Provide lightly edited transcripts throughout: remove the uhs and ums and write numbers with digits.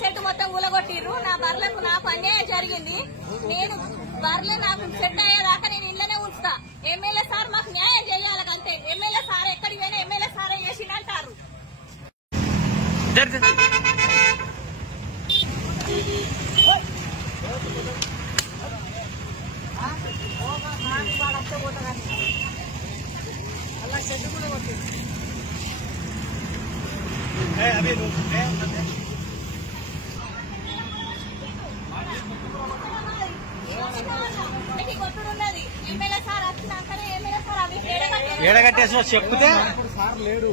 Set మొత్తం ఊలగొట్టిర్రు. నా బర్లకు నాకు అన్యాయం జరిగింది. నేను బర్లే నాకు సెట్ అయ్యేదాకా నేను ఇళ్లనే ఉంచుతా. ఎమ్మెల్యే సార్ మాకు న్యాయం చేయాలి అంతే. ఎమ్మెల్యే సార్ ఎక్కడికి పోయినా ఎమ్మెల్యే సారే చేసిందంటారు. కొట్టుడున్నది. ఎమ్మెల్యే సార్ వచ్చినాకనే ఎమ్మెల్యే సార్ అవి ఏడగట్టేసి చెప్తే సార్ లేడు.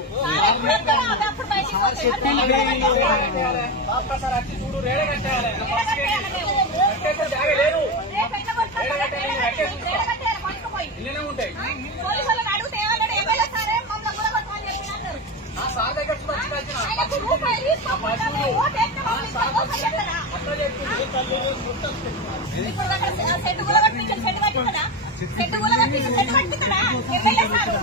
అప్పుడు బయటికి పోలీసులను అడిగితే ఏమన్నాడు? ఎమ్మెల్యే సారే మమ్మల్ని గులగొట్టమని చెప్పినారు. రూపాయలు సెట్ గులగొట్టించాడు. సెట్ కట్టిందా? సెట్ గులగొట్టించాడు. సెట్ కట్టిందా ఎమ్మెల్యే సారు?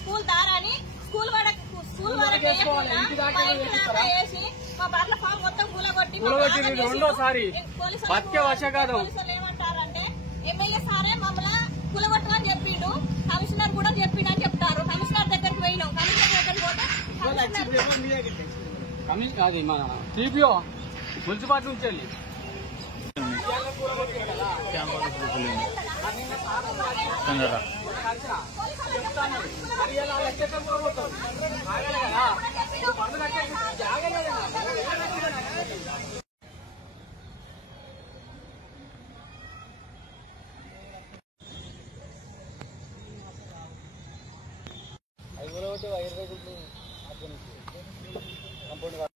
స్కూల్ దారాని స్కూల్ వాళ్ళకి వేసి మా బర్ల ఫామ్ మొత్తం కూలగొట్టి రెండోసారి పోలీసులు ఏమంటారంటే ఎమ్మెల్యే సారే మమ్మల్ని కూలగొట్టమని చెప్పిండు. కమిషనర్ కూడా చెప్పిండు అని చెప్తారు. కమిషనర్ దగ్గరికి పోయినాం. కమిషనర్ దగ్గరికి పోతే అది మన టీపీఓ మున్సిపాలిటీ నుంచి వెళ్ళి అది